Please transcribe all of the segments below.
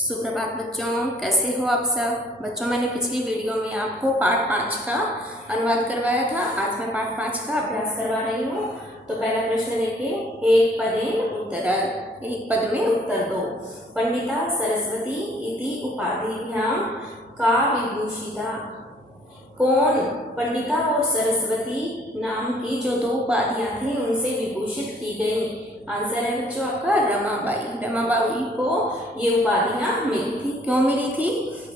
सुप्रभात बच्चों, कैसे हो आप सब बच्चों। मैंने पिछली वीडियो में आपको पाठ 5 का अनुवाद करवाया था। आज मैं पाठ 5 का अभ्यास करवा रही हूँ। तो पहला प्रश्न देखिए, एक पद में उत्तर दो। पंडिता सरस्वती इति उपाधिभ्यां का विभूषिता। कौन पंडिता और सरस्वती नाम की जो दो उपाधियां थी उनसे विभूषित की गई। आंसर है बच्चों आपका रमाबाई। रमाबाई को ये उपाधियां मिली थी। क्यों मिली थी?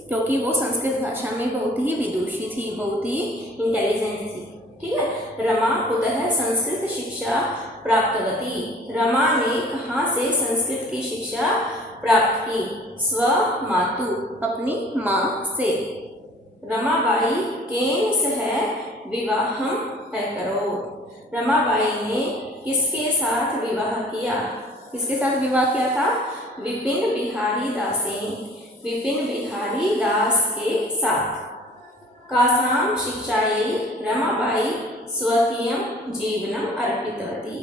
क्योंकि वो संस्कृत भाषा में बहुत ही विदुषी थी, बहुत ही इंटेलिजेंट थी। ठीक है। रमा कुतः संस्कृत शिक्षा प्राप्तवती। रमा ने कहाँ से संस्कृत की शिक्षा प्राप्त की? स्व मातु, अपनी माँ से। रमाबाई केन सह विवाहम अकरोत्। रमाबाई ने किसके साथ विवाह किया? किसके साथ विवाह किया था? विपिन बिहारी दासेन, विपिन बिहारी दास के साथ। कासां शिक्षायै रमाबाई स्वकीयं जीवनम अर्पितवती।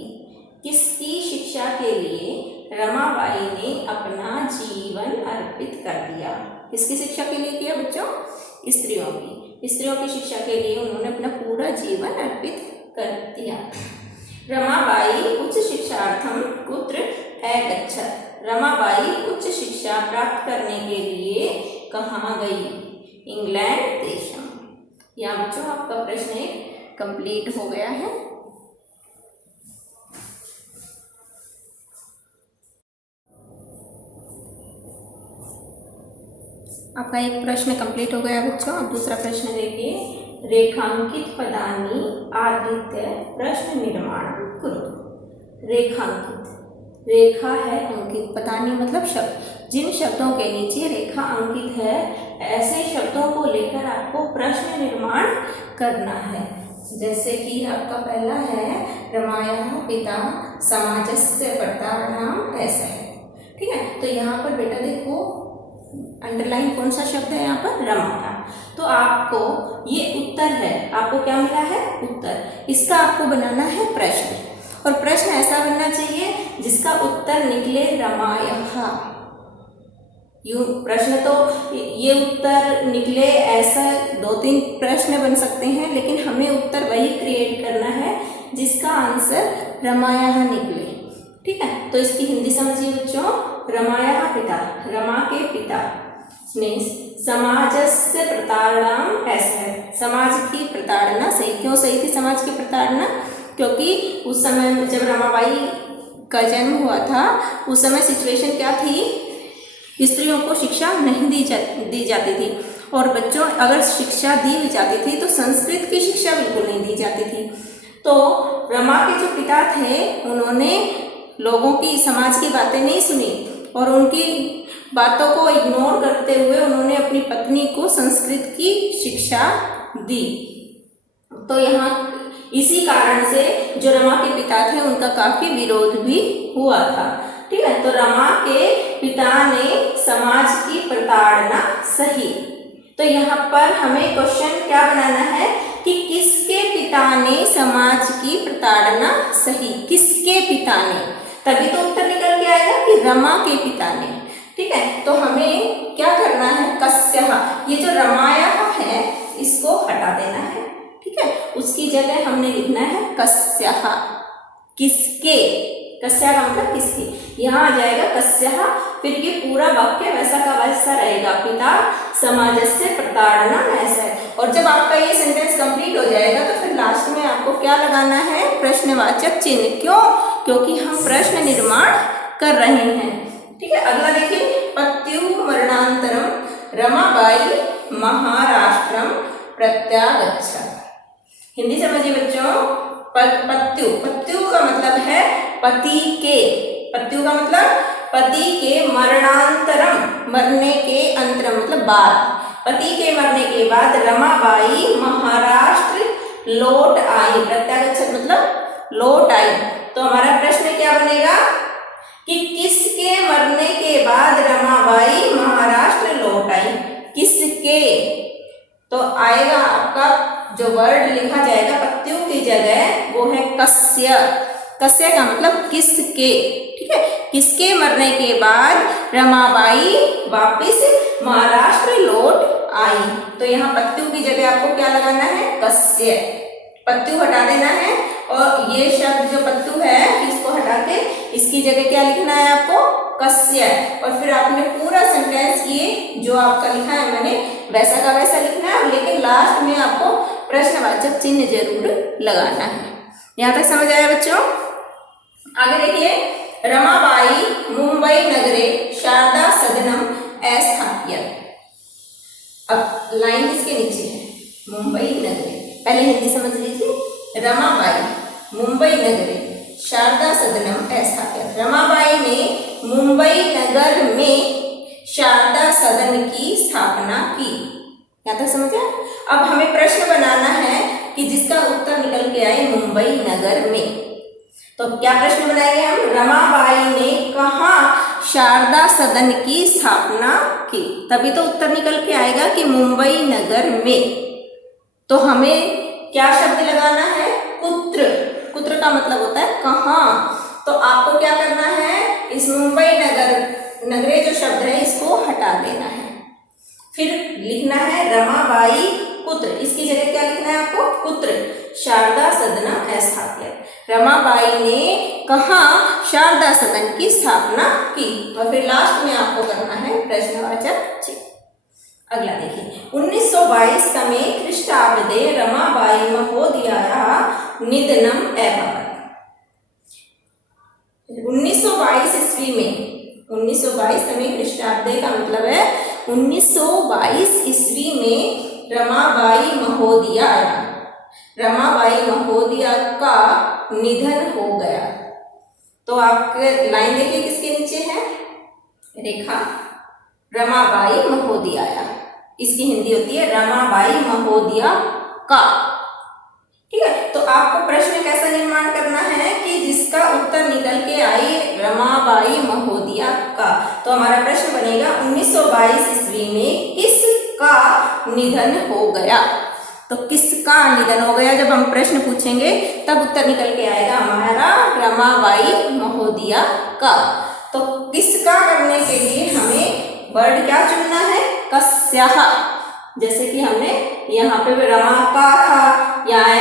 किसकी शिक्षा के लिए रमाबाई ने अपना जीवन अर्पित कर दिया? किसकी शिक्षा के लिए किया बच्चों? स्त्रियों की। स्त्रियों की शिक्षा के लिए उन्होंने अपना पूरा जीवन अर्पित कर दिया। रमाबाई उच्च शिक्षार्थम कुत्र अगच्छत्। रमाबाई उच्च शिक्षा प्राप्त करने के लिए कहाँ गई? इंग्लैंड देशम। यहाँ बच्चों आपका प्रश्न एक कंप्लीट हो गया है। आपका एक प्रश्न कंप्लीट हो गया बच्चों। अब दूसरा प्रश्न देखिए, रेखांकित पदानि आधृत्य प्रश्न निर्माण कुरु। रेखांकित, रेखा है अंकित, पदानि मतलब शब्द। जिन शब्दों के नीचे रेखा अंकित है ऐसे शब्दों को लेकर आपको प्रश्न निर्माण करना है। जैसे कि आपका पहला है रमायः पिता समाजस्य प्रतारणाम ऐसा है। ठीक है। तो यहाँ पर बेटा देखो अंडरलाइन कौन सा शब्द है? यहाँ पर रमाया। तो आपको ये उत्तर है, आपको क्या मिला है? उत्तर। इसका आपको बनाना है प्रश्न, और प्रश्न ऐसा बनना चाहिए जिसका उत्तर निकले रमायः। यूं प्रश्न तो ये उत्तर निकले, ऐसा 2-3 प्रश्न बन सकते हैं, लेकिन हमें उत्तर वही क्रिएट करना है जिसका आंसर रमायः निकले। ठीक है। तो इसकी हिंदी समझिए बच्चों। रमायः पिता, रमा के पिता ने समाजस्य प्रताड़नाम ऐसा है। समाज की प्रताड़ना सही। क्यों सही थी समाज की प्रताड़ना? क्योंकि उस समय जब रमाबाई का जन्म हुआ था उस समय सिचुएशन क्या थी? स्त्रियों को शिक्षा नहीं दी जाती थी, और बच्चों अगर शिक्षा दी भी जाती थी तो संस्कृत की शिक्षा बिल्कुल नहीं दी जाती थी। तो रमा के जो पिता थे उन्होंने लोगों की, समाज की बातें नहीं सुनी और उनकी बातों को इग्नोर करते हुए उन्होंने अपनी पत्नी को संस्कृत की शिक्षा दी। तो यहाँ इसी कारण से जो रमा के पिता थे उनका काफी विरोध भी हुआ था। ठीक है। तो रमा के पिता ने समाज की प्रताड़ना सही। तो यहाँ पर हमें क्वेश्चन क्या बनाना है कि किसके पिता ने समाज की प्रताड़ना सही? किसके पिता ने? तभी तो उत्तर निकल के आएगा कि रमा के पिता ने। ठीक है। तो हमें क्या करना है? कस्यः, ये जो रमायः है इसको हटा देना है। ठीक है। उसकी जगह हमने लिखना है कस्यः, किसके। कस्या का मतलब किसके। यहाँ आ जाएगा कस्यः, फिर ये पूरा वाक्य वैसा का वैसा रहेगा। पिता समाजस्य प्रताड़ना ऐसा है। और जब आपका ये सेंटेंस कंप्लीट हो जाएगा तो फिर लास्ट में आपको क्या लगाना है? प्रश्नवाचक चिन्ह। क्यों? क्योंकि हम प्रश्न निर्माण कर रहे हैं। ठीक है। अगला देखिए, पत्युः मरणानन्तरं रमाबाई महाराष्ट्रम प्रत्यागच्छत्। हिंदी समझिए बच्चों। पत्यु, पत्यु का मतलब है पति के। पत्यु का मतलब पति के मरणांतरम, मरने के अंतरम मतलब बाद। पति के मरने के बाद रमाबाई महाराष्ट्र लौट आई। प्रत्यागच्छत् मतलब लौट आई। तो हमारा प्रश्न क्या बनेगा कि किसके मरने के बाद रमाबाई महाराष्ट्र लौट आई? किसके? तो आएगा आपका जो वर्ड लिखा जाएगा पत्यु की जगह वो है कस्य। कस्य का मतलब किसके। ठीक है। किसके मरने के बाद रमाबाई वापिस महाराष्ट्र लौट आई। तो यहाँ पत्तू की जगह आपको क्या लगाना है, कस्य, पत्तू हटा देना है और ये शब्द जो पत्तू है इसको हटा के इसकी जगह क्या लिखना है आपको, कस्य। और फिर आपने पूरा सेंटेंस ये जो आपका लिखा है मैंने वैसा का वैसा लिखना है, लेकिन लास्ट में आपको प्रश्नवाचक चिन्ह जरूर लगाना है। यहाँ तक समझ आया बच्चों? आगे देखिए, रमाबाई मुंबई नगरे शारदा सदनम अस्थाप्यत। अब लाइन किसके नीचे है, मुंबई नगरे। पहले हिंदी समझ लीजिए, रमाबाई मुंबई नगरे शारदा सदनम अस्थाप्यत। रमाबाई ने मुंबई नगर में शारदा सदन की स्थापना की। क्या तक समझ आया? अब हमें प्रश्न बनाना है कि जिसका उत्तर निकल के आए मुंबई नगर में। तो क्या प्रश्न बनाएंगे हम, रमाबाई ने कहाँ शारदा सदन की स्थापना की, तभी तो उत्तर निकल के आएगा कि मुंबई नगर में। तो हमें क्या शब्द लगाना है, कुत्र। कुत्र का मतलब होता है कहाँ। तो आपको क्या करना है, इस मुंबई नगरे जो शब्द है इसको हटा देना है, फिर लिखना है रमाबाई कुत्र। इसकी जगह क्या लिखना है आपको, कुत्र शारदा सदनम अस्थाप्यत। रमाबाई ने कहाँ शारदा सदन की स्थापना की। और फिर लास्ट में आपको करना है प्रश्नवाचक चिन्ह। अगला देखिए, 1922 तमे ख्रीष्टाब्दे रमाबाई महोदयायाः निधनम अभवत्। 1922 ईस्वी में, 1922 तमे ख्रीष्टाब्दे का मतलब है 1922 ईस्वी में रमाबाई महोदया, रमाबाई महोदया का निधन हो गया। तो आपके लाइन देखिए किसके नीचे है, रेखा, रमाबाई महोदया। इसकी हिंदी होती है रमाबाई महोदया का। ठीक है, तो आपको प्रश्न कैसा निर्माण करना है कि जिसका उत्तर निकल के आई रमाबाई महोदया का। तो हमारा प्रश्न बनेगा 1922 ईस्वी में किसका निधन हो गया। तो किसका निधन हो गया, जब हम प्रश्न पूछेंगे तब उत्तर निकल के आएगा हमारा रमाबाई महोदया का। तो किसका करने के लिए हमें वर्ड क्या चुनना है, कस्याः। जैसे कि हमने यहाँ पे रमा का था, यहाँ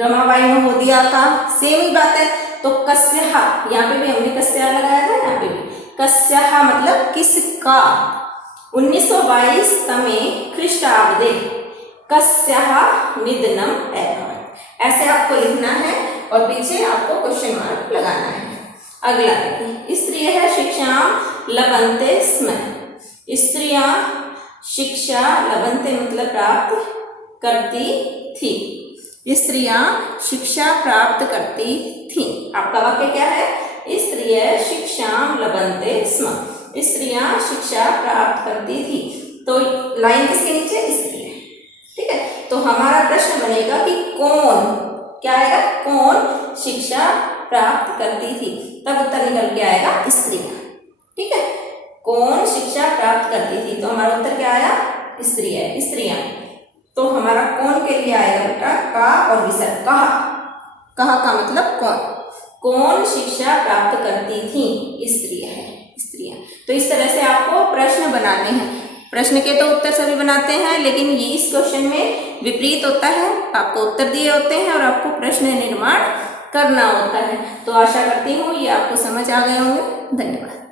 रमाबाई महोदया का, सेम ही बात है। तो कस्याः, यहाँ पे भी हमने कस्या लगाया था, यहाँ पे भी कस्याः मतलब किसका। 1922 तमे ख्रीष्टाब्दे कस्याः निधनम अभवत्। ऐसे आपको लिखना है और पीछे आपको क्वेश्चन मार्क लगाना है। अगला देखिए, स्त्रियः शिक्षां लभन्ते स्म। स्त्रियां शिक्षा लभन्ते मतलब प्राप्त करती थी। स्त्रियां शिक्षा प्राप्त करती थी। आपका वाक्य क्या है, स्त्रियः शिक्षां लभन्ते स्म। स्त्रियां शिक्षा प्राप्त करती थी। तो लाइन किसके नीचे, स्त्री है। ठीक है, तो हमारा प्रश्न बनेगा कि कौन, क्या आएगा, कौन शिक्षा प्राप्त करती थी, तब उत्तर निकल के आएगा स्त्रियां। ठीक है, कौन शिक्षा प्राप्त करती थी, तो हमारा उत्तर क्या आया, स्त्री है, स्त्रियां। तो हमारा कौन के लिए आएगा बेटा, का और विसर्ग, कहा। कहा का मतलब कौन, कौन शिक्षा प्राप्त करती थी, स्त्रियां है, स्त्रियां। तो इस तरह से आपको प्रश्न बनाने हैं। प्रश्न के तो उत्तर सभी बनाते हैं, लेकिन ये इस क्वेश्चन में विपरीत होता है। आपको उत्तर दिए होते हैं और आपको प्रश्न निर्माण करना होता है। तो आशा करती हूँ ये आपको समझ आ गए होंगे। धन्यवाद।